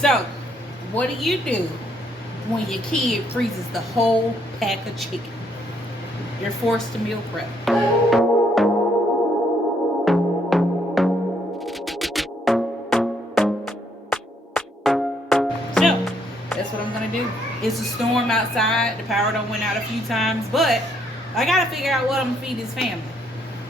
So, what do you do when your kid freezes the whole pack of chicken? You're forced to meal prep. So, that's what I'm gonna do. It's a storm outside. The power done went out a few times, but I gotta figure out what I'm gonna feed this family.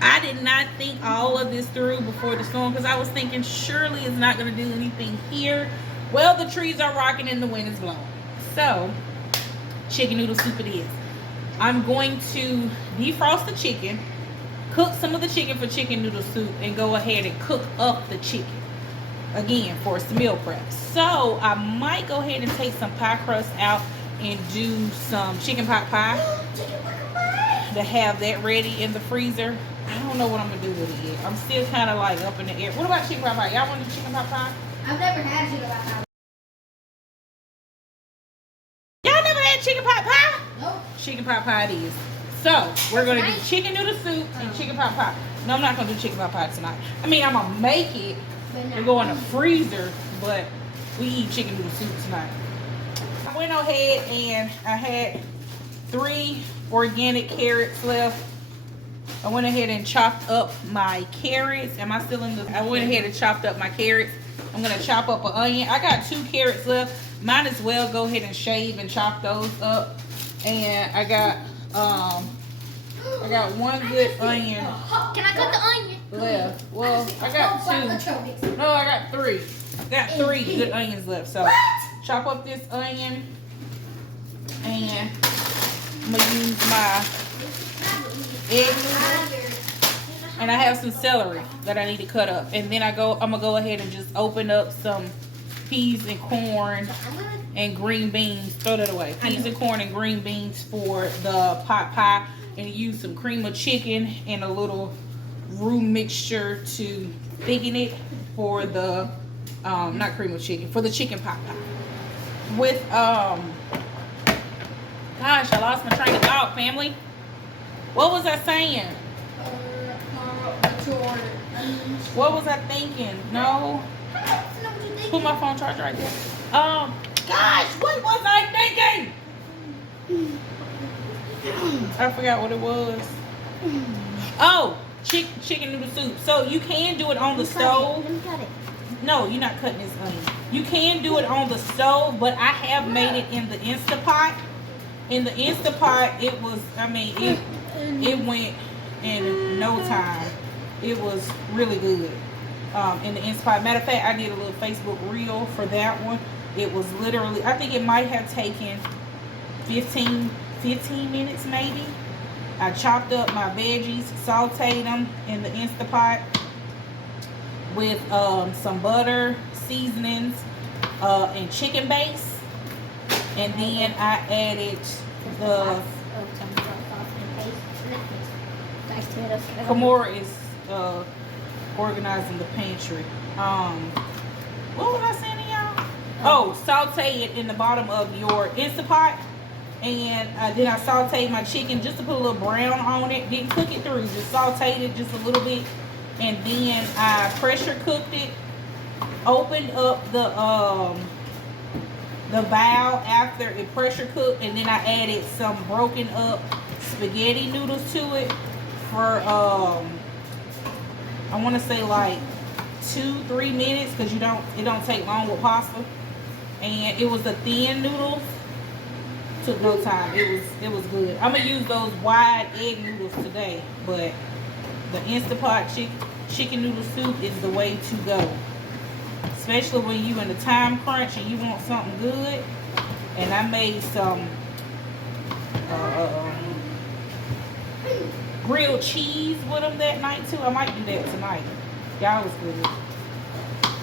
I did not think all of this through before the storm because I was thinking surely it's not gonna do anything here. Well, the trees are rocking and the wind is blowing. So, chicken noodle soup it is. I'm going to defrost the chicken, cook some of the chicken for chicken noodle soup, and go ahead and cook up the chicken. Again, for some meal prep. So, I might go ahead and take some pie crust out and do some chicken pot pie to have that ready in the freezer. I don't know what I'm going to do with it yet. I'm still kind of like up in the air. What about chicken pot pie? Y'all want to do chicken pot pie? I've never had chicken pot pie. Y'all never had chicken pot pie? Nope. Chicken pot pie it is. So, we're going to do chicken noodle soup and chicken pot pie. No, I'm not going to do chicken pot pie tonight. I mean, I'm going to make it and go in the freezer, but we eat chicken noodle soup tonight. I went ahead and I had 3 organic carrots left. I went ahead and chopped up my carrots. Am I still in the... I went ahead and chopped up my carrots. I'm going to chop up an onion. I got 2 carrots left. Might as well go ahead and shave and chop those up. And I got 1 good onion. Can I cut the onion? Left. Well, I got 2. No, I got 3. I got 3 good onions left. So, chop up this onion. And I'm going to use my egg noodles. And I have some celery that I need to cut up. And then I'm going to go ahead and just open up some peas and corn and green beans. Throw that away. Peas and corn and green beans for the pot pie. And use some cream of chicken and a little roux mixture to thicken it for the, not cream of chicken, for the chicken pot pie. With, gosh, I lost my train of thought, family. What was I saying? What was I thinking? No. Put my phone charger right there. Gosh, what was I thinking? I forgot what it was. Oh, chicken noodle soup. So you can do it on the stove. Let me cut it. No, you're not cutting this onion. You can do it on the stove, but I have made it in the Instapot. In the Instapot, it was, I mean, it went in no time. It was really good. In the Instapot. Matter of fact, I did a little Facebook reel for that one. It was literally, I think it might have taken 15 minutes maybe. I chopped up my veggies, sauteed them in the Instapot with some butter, seasonings, and chicken base. And then I added the Kimora is organizing the pantry. What was I saying to y'all? Oh, saute it in the bottom of your Instapot. And then I sauteed my chicken just to put a little brown on it. Didn't cook it through, just sauteed it just a little bit. And then I pressure cooked it. Opened up the valve after it pressure cooked. And then I added some broken up spaghetti noodles to it for, I want to say like 2-3 minutes. Because it don't take long with pasta. And it was the thin noodles. Took no time. It was good. I'm gonna use those wide egg noodles today, but the Instapot chicken noodle soup is the way to go, especially when you in a time crunch and you want something good. And I made some grilled cheese with them that night too. I might do that tonight. Y'all was good.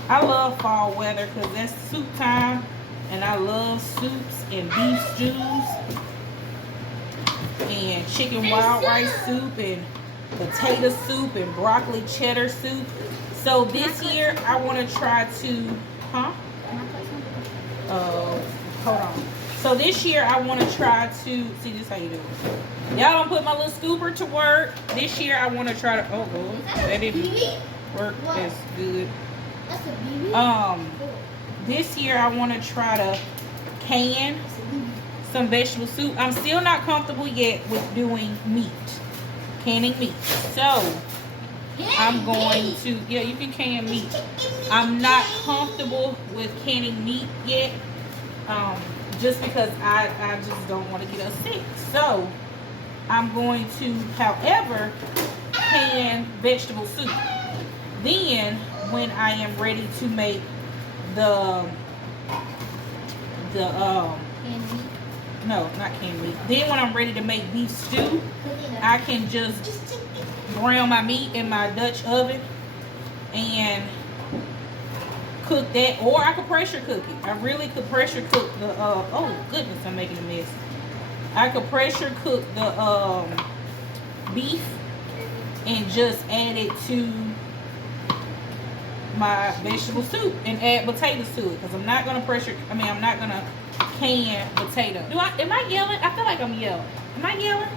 I love fall weather because that's soup time. And I love soups and beef stews and chicken wild rice soup and potato soup and broccoli cheddar soup. So this year I want to try to, hold on. So this year I want to try to, see this how you do it. Y'all don't put my little scooper to work. This year I want to try to, oh Lord, that didn't work as good. That's a BB? this year I want to try to can some vegetable soup. I'm still not comfortable yet with doing meat, canning meat. So I'm going to, yeah, you can can meat. I'm not comfortable with canning meat yet, just because I just don't want to get us sick. So I'm going to, however, can vegetable soup. Then when I am ready to make the no, not canned meat. Then when I'm ready to make beef stew, I can just brown my meat in my Dutch oven and cook that, or I could pressure cook it. I really could pressure cook the oh goodness, I'm making a mess. I could pressure cook the beef and just add it to my vegetable soup and add potatoes to it, because I'm not gonna I'm not gonna can potato. Am I yelling? I feel like I'm yelling. Am I yelling?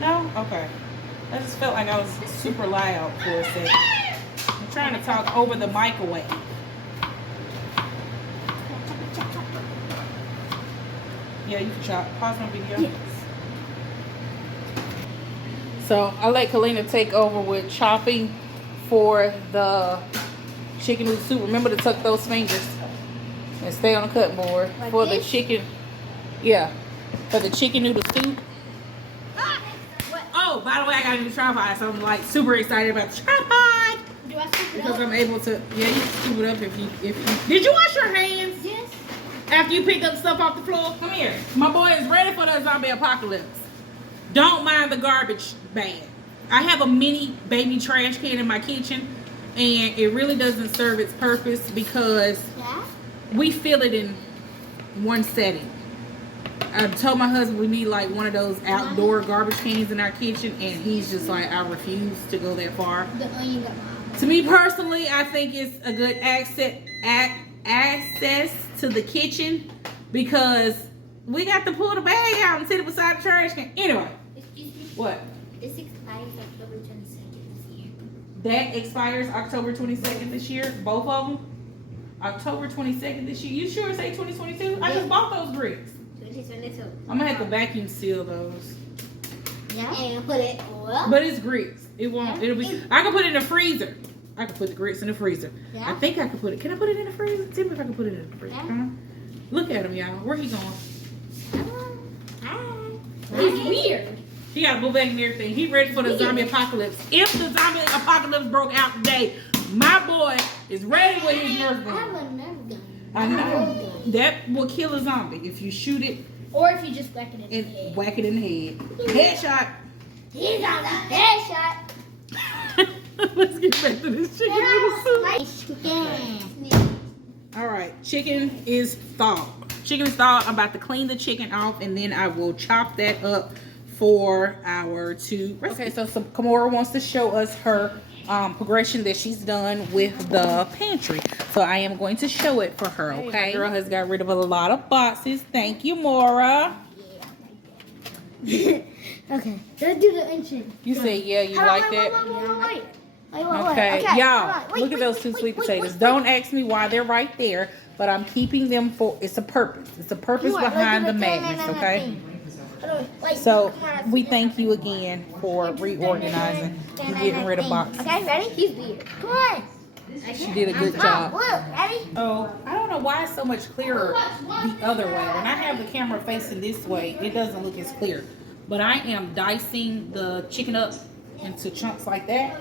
No? Okay. I just felt like I was super loud for a second. I'm trying to talk over the microwave. Yeah, you can chop. Pause my video. Yes. So I let Kalina take over with chopping for the chicken noodle soup. Remember to tuck those fingers and stay on the cutting board like for this? The chicken. Yeah, for the chicken noodle soup. Oh, by the way, I got a new tripod, so I'm like super excited about the tripod. Do I scoop it because up? I'm able to. Yeah, you can scoop it up if you. Did you wash your hands? Yes. After you picked up stuff off the floor? Come here. My boy is ready for the zombie apocalypse. Don't mind the garbage bag. I have a mini baby trash can in my kitchen, and it really doesn't serve its purpose because we fill it in one setting. I told my husband we need like one of those outdoor garbage cans in our kitchen, and he's just like, I refuse to go that far. The onion got my To me personally, I think it's a good access to the kitchen because we got to pull the bag out and sit it beside the trash can. Anyway. Excuse me. What? This expires October 22nd this year. That expires October 22nd this year? Both of them? October 22nd this year? You sure say 2022? I just bought those bricks. 2022. I'm gonna have to vacuum seal those. Yeah. And put it up. But it's grits. It won't. It'll be. I can put it in the freezer. I can put the grits in the freezer. Yeah. I think I can put it. Can I put it in the freezer? Tell me if I can put it in the freezer. Yeah. Look at him, y'all. Where he going? He's weird. He got a blue bag and everything. He ready for the zombie apocalypse. If the zombie apocalypse broke out today, my boy is ready with his Nerf gun. I have a Nerf gun. I know. That will kill a zombie if you shoot it. Or if you just whack it in the head. Whack it in the head. Headshot. He got a headshot. Let's get back to this chicken noodle soup. All right, chicken is thawed. Chicken is thawed. I'm about to clean the chicken off, and then I will chop that up for our two recipes. Okay, so Kimora wants to show us her progression that she's done with the pantry. So I am going to show it for her, okay? Girl has got rid of a lot of boxes. Thank you, Mora. Yeah. Okay, let's do the engine. You say, yeah, you like that? Wait. Okay, y'all, look at those two sweet potatoes. Don't ask me why they're right there, but I'm keeping them for, it's a purpose. It's a purpose behind the madness, okay? So, we thank you again for reorganizing and getting rid of boxes. Okay, ready? He's weird. Come on. She did a good job. Look, ready? Oh, I don't know why it's so much clearer the other way. When I have the camera facing this way, it doesn't look as clear. But I am dicing the chicken up into chunks like that.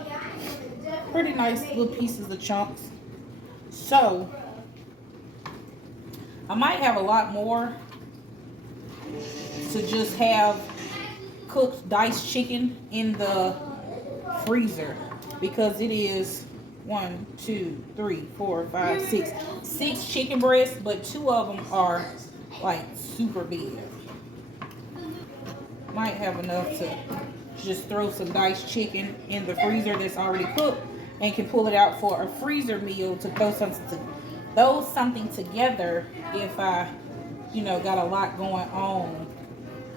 Pretty nice little pieces of chunks. So, I might have a lot more to just have cooked diced chicken in the freezer because it is 1, 2, 3, 4, 5, 6 chicken breasts, but 2 of them are like super big. Might have enough to just throw some diced chicken in the freezer that's already cooked and can pull it out for a freezer meal to throw something together if I, got a lot going on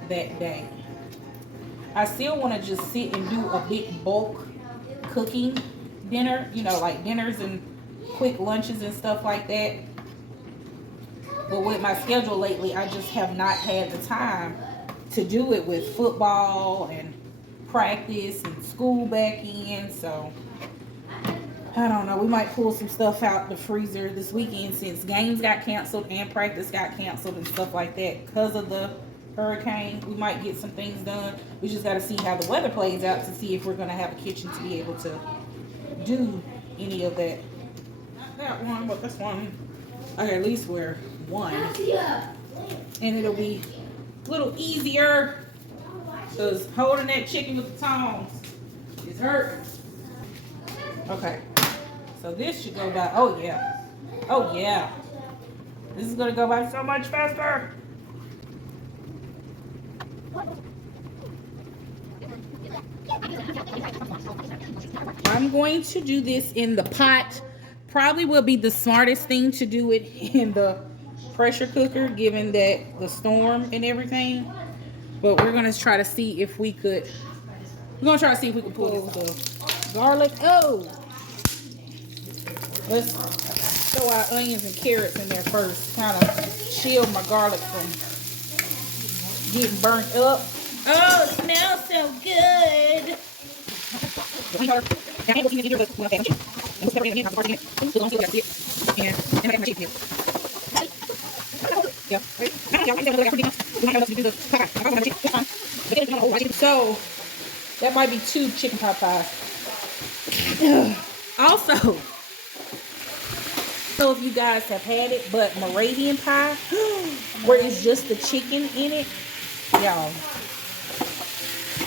that day. I still want to just sit and do a big bulk cooking dinner, like dinners and quick lunches and stuff like that. But with my schedule lately, I just have not had the time to do it with football and practice and school back in. So I don't know. We might pull some stuff out the freezer this weekend since games got canceled and practice got canceled and stuff like that because of the hurricane. We might get some things done. We just got to see how the weather plays out to see if we're going to have a kitchen to be able to do any of that. Not that one, but this one. I can at least wear one. And it'll be a little easier because holding that chicken with the tongs is hurt. Okay. So this should go by. Oh, yeah. Oh, yeah. This is going to go by so much faster. I'm going to do this in the pot. Probably will be the smartest thing to do it in the pressure cooker, given that the storm and everything. But we're going to try to see if we could. We're going to try to see if we can pull the garlic. Oh! Let's throw our onions and carrots in there first. Kind of shield my garlic from getting burnt up. Oh, it smells so good. So that might be 2 chicken pot pies. Also, I don't know if you guys have had it, but Moravian pie, where it's just the chicken in it, y'all,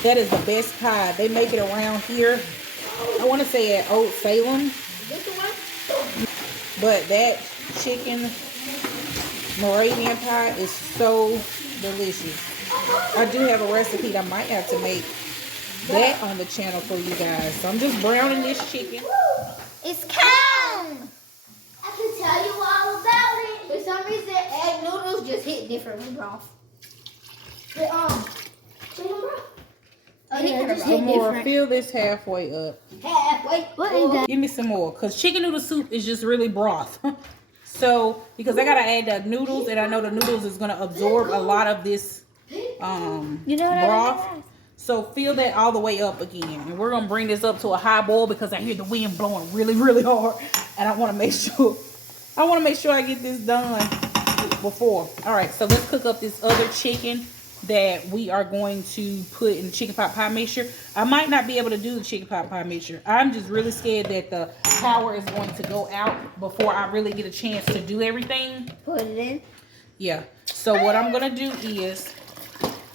that is the best pie. They make it around here. I want to say at Old Salem. But that chicken Moravian pie is so delicious. I do have a recipe that I might have to make that on the channel for you guys. So I'm just browning this chicken. It's calm. I can tell you all about it. For some reason, egg noodles just hit different with broth. Chicken broth. Oh, yeah, just Some more. Fill this halfway up. Halfway. What is that? Give me some more, because chicken noodle soup is just really broth. So, because I gotta add the noodles, and I know the noodles is gonna absorb a lot of this broth. So fill that all the way up again, and we're gonna bring this up to a high boil because I hear the wind blowing really, really hard, and I want to make sure I get this done before. All right, so let's cook up this other chicken that we are going to put in the chicken pot pie mixture. I might not be able to do the chicken pot pie mixture. I'm just really scared that the power is going to go out before I really get a chance to do everything. Put it in. Yeah. So what I'm gonna do is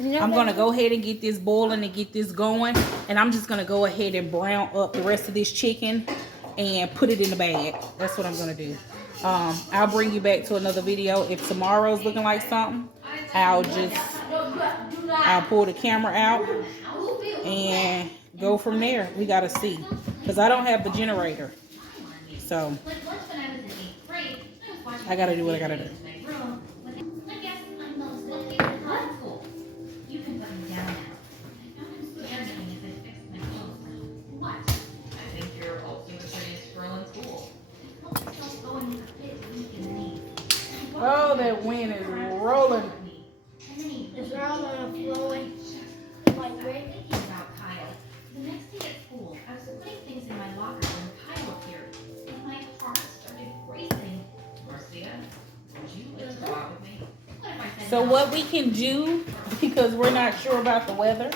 I'm gonna go ahead and get this boiling and get this going, and I'm just gonna go ahead and brown up the rest of this chicken and put it in the bag. That's what I'm gonna do. I'll bring you back to another video. If tomorrow's looking like something, I'll pull the camera out and go from there. We gotta see, because I don't have the generator, so I gotta do what I gotta do. Oh, that wind is rolling. It's rolling and flowing like gravy. About Kyle. The next day at school, I was putting things in my locker when Kyle appeared, and my heart started racing. Marcia, would you like to go out with me? What if I said So no? what we can do, because we're not sure about the weather,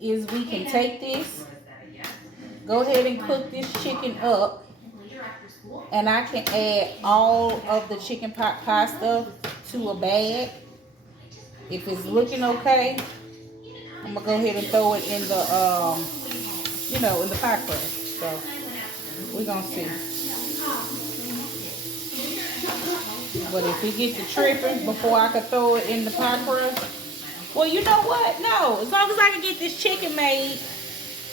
is we can take this, go ahead and cook this chicken up, Later after school, and I can add all of the chicken pot pie stuff to a bag. If it's looking okay, I'm gonna go ahead and throw it in the in the pie crust. So we're gonna see. But if it gets to tripping before I can throw it in the pie crust, well, you know what? No, as long as I can get this chicken made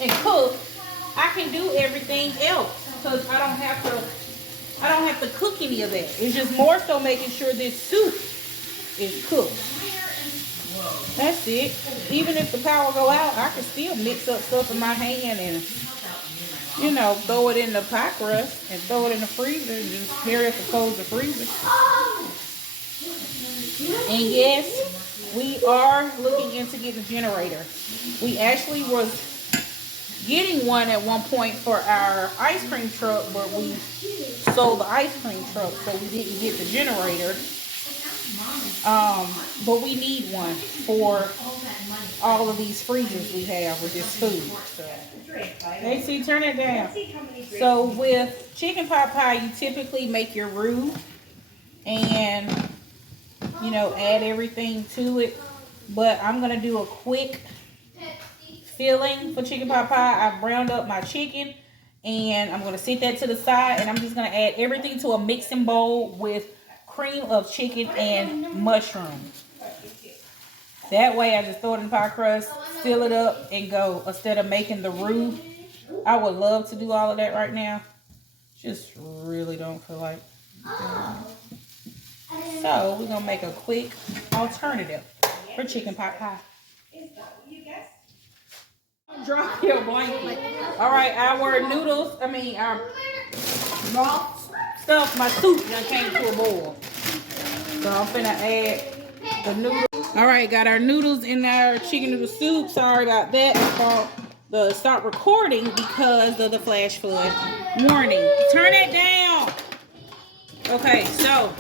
and cooked, I can do everything else, because I don't have to cook any of that. It's just more so making sure this soup is cooked. That's it. Even if the power go out, I can still mix up stuff in my hand and throw it in the pie crust and throw it in the freezer and just hurry up and close the freezer. And yes, we are looking into getting a generator. We actually was getting one at one point for our ice cream truck, but we sold the ice cream truck, so we didn't get the generator. But we need one for all of these freezers we have with this food. So, AC, turn it down. So with chicken pot pie, you typically make your roux and, you know, add everything to it. But I'm gonna do a quick filling for chicken pot pie. I browned up my chicken and I'm gonna set that to the side, and I'm just gonna add everything to a mixing bowl with cream of chicken and mushrooms. That way I just throw it in the pie crust, fill it up, and go, instead of making the roux. I would love to do all of that right now. Just really don't feel like it. So we're gonna make a quick alternative for chicken pot pie. Drop your blanket. All right, our noodles, our raw stuff, my soup done came to a boil. So I'm finna add the noodles. All right, got our noodles in our chicken noodle soup. Sorry about that. I thought to stop recording because of the flash flood warning. Turn it down. Okay, so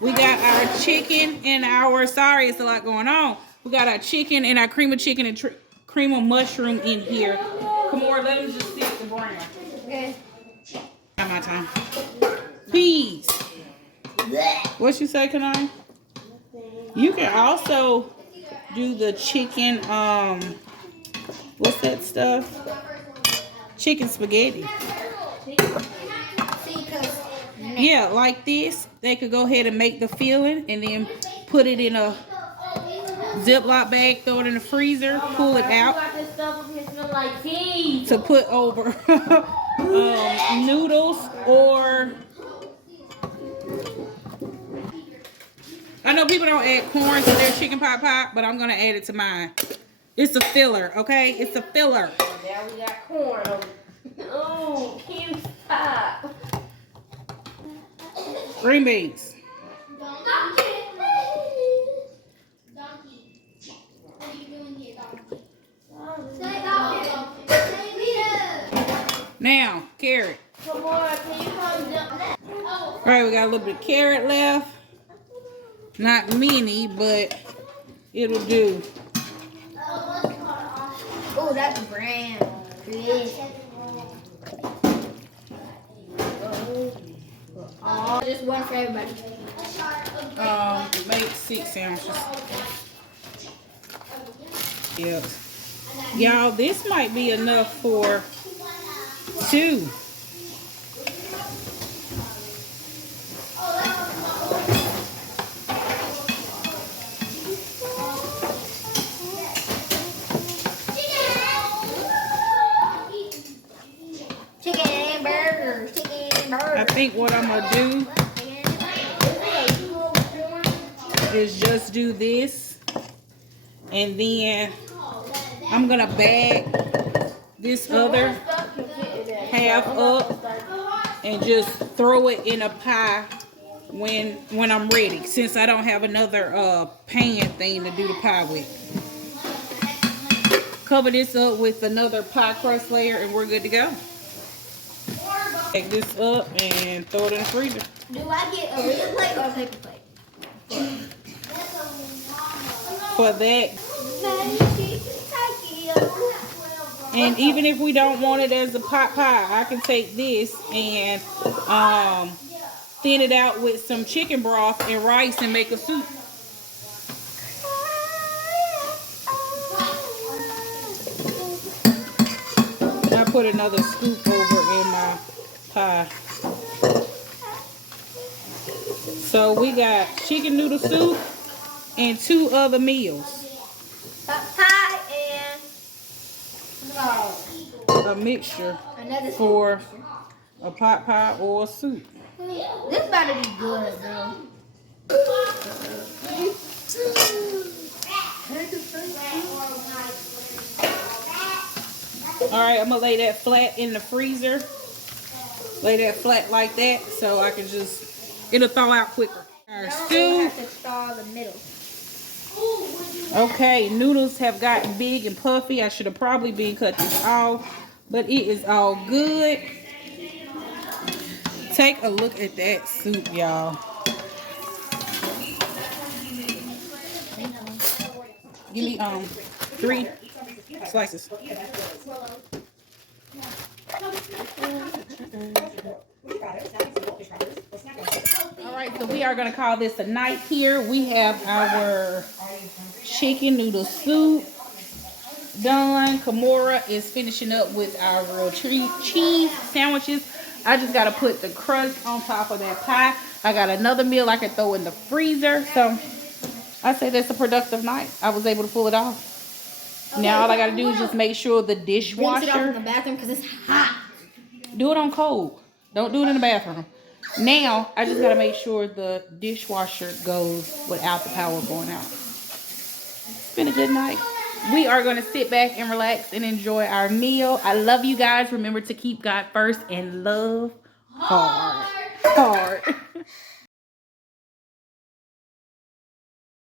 we got our chicken and our, sorry, it's a lot going on. We got our chicken and our cream of chicken and cream of mushroom in here. Come on, let them just stick the brown. Okay. Not my time. Peas. What you say, Kanai? You can also do the chicken, what's that stuff? Chicken spaghetti. Yeah, like this. They could go ahead and make the filling and then put it in a Ziploc bag, throw it in the freezer, pull it out to put over noodles, or I know people don't add corn to their chicken pot pie, but I'm gonna add it to mine. It's a filler, okay? It's a filler. Now we got corn. Oh, Kim's pie. Green beans. Now, carrot. Come on, can you come down? All right, we got a little bit of carrot left. Not many, but it'll do. Oh, that's brown. Oh, just one for everybody. Make 6 sandwiches. Yep. Y'all, this might be enough for 2. Chicken burgers. I think what I'm gonna do is just do this, and then I'm gonna bag this other half up and just throw it in a pie when I'm ready, since I don't have another pan thing to do the pie with. Cover this up with another pie crust layer and we're good to go. Take this up and throw it in the freezer. Do I get a real plate or a paper plate? For that. And even if we don't want it as a pot pie, I can take this and thin it out with some chicken broth and rice and make a soup. I put another scoop over in my pie. So we got chicken noodle soup and 2 other meals. Pie and A mixture for a pot pie or a soup. this about to be good, bro. Alright, I'm gonna lay that flat in the freezer. Lay that flat like that so I can just, it'll thaw out quicker. Our stew. have to thaw the middle. Okay, noodles have gotten big and puffy. I should have probably been cut this off, but it is all good. Take a look at that soup, y'all. Give me 3 slices. All right, so we are gonna call this a night here. We have our chicken noodle soup done. Kimora is finishing up with our real cheese sandwiches. I just gotta put the crust on top of that pie. I got another meal I can throw in the freezer. So I say that's a productive night. I was able to pull it off. Okay, now all I gotta do is just make sure the dishwasher. Rinse it off in the bathroom because it's hot. Do it on cold. Don't do it in the bathroom. Now I just gotta make sure the dishwasher goes without the power going out. It's been a good night. We are gonna sit back and relax and enjoy our meal. I love you guys. Remember to keep God first and love hard.